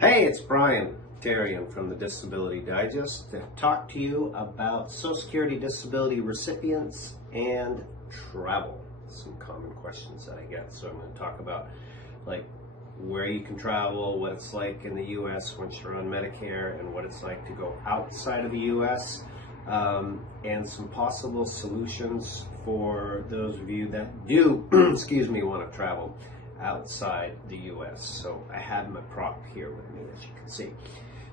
Hey, it's Brian Tarian from the Disability Digest to talk to you about Social Security disability recipients and travel. Some common questions that I get. So I'm going to talk about like where you can travel, what it's like in the U.S. once you're on Medicare, and what it's like to go outside of the U.S. And some possible solutions for those of you that do, want to travel outside the U.S. So I have my prop here with me, as you can see.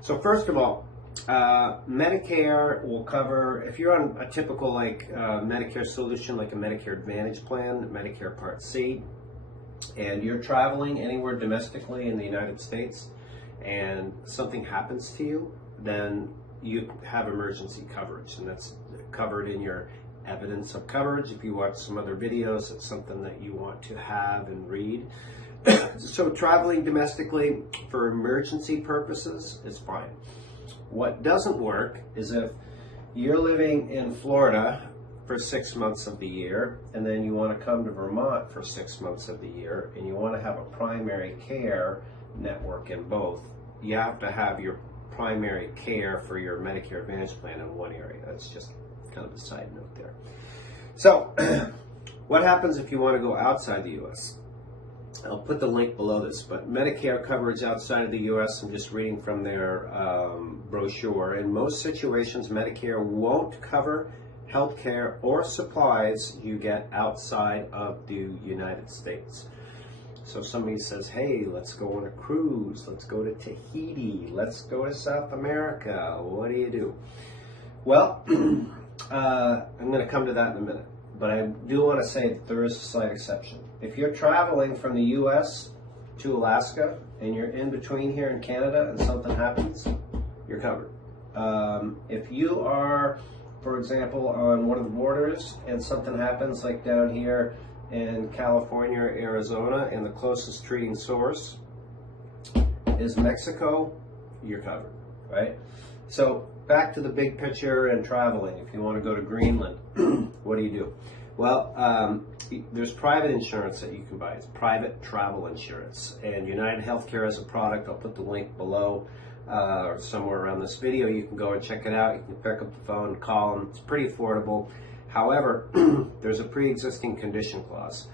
So first of all, Medicare will cover, if you're on a typical Medicare solution, like a Medicare Advantage plan, Medicare Part C, and you're traveling anywhere domestically in the United States and something happens to you, then you have emergency coverage, and that's covered in your evidence of coverage. If you watch some other videos, it's something that you want to have and read. So traveling domestically for emergency purposes is fine. What doesn't work is if you're living in Florida for 6 months of the year, and then you want to come to Vermont for 6 months of the year, and you want to have a primary care network in both. You have to have your primary care for your Medicare Advantage plan in one area. That's just kind of a side note there. So what happens if you want to go outside the U.S.? I'll put the link below this, but Medicare coverage outside of the U.S., I'm just reading from their brochure. In most situations, Medicare won't cover health care or supplies you get outside of the United States. So somebody says, hey, let's go on a cruise, let's go to Tahiti, let's go to South America. What do you do? Well, I'm going to come to that in a minute, but I do want to say that there is a slight exception. If you're traveling from the U.S. to Alaska and you're in between here in Canada and something happens, you're covered. If you are, for example, on one of the borders and something happens, like down here in California or Arizona, and the closest treating source is Mexico, you're covered, right? So back to the big picture and traveling. If you want to go to Greenland, what do you do? Well, there's private insurance that you can buy. It's private travel insurance. And United Healthcare has a product. I'll put the link below or somewhere around this video. You can go and check it out. You can pick up the phone and call them. It's pretty affordable. However, there's a pre-existing condition clause.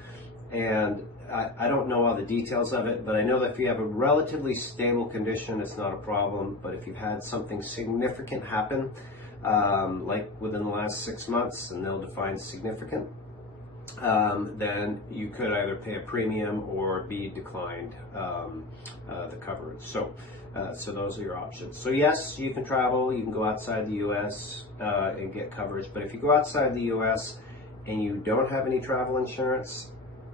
And I don't know all the details of it, but I know that if you have a relatively stable condition, it's not a problem. But if you've had something significant happen, like within the last 6 months, and they'll define significant, then you could either pay a premium or be declined the coverage. So those are your options. So yes, you can travel, you can go outside the U.S. And get coverage, but if you go outside the U.S. and you don't have any travel insurance,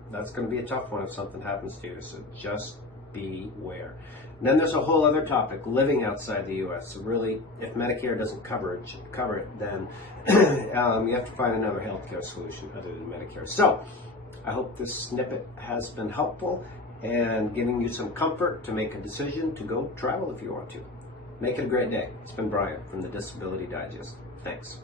that's going to be a tough one if something happens to you, so just beware. And then there's a whole other topic, living outside the U.S. So really, if Medicare doesn't cover it, then you have to find another healthcare solution other than Medicare. So I hope this snippet has been helpful and giving you some comfort to make a decision to go travel if you want to. Make it a great day. It's been Brian from the Disability Digest. Thanks.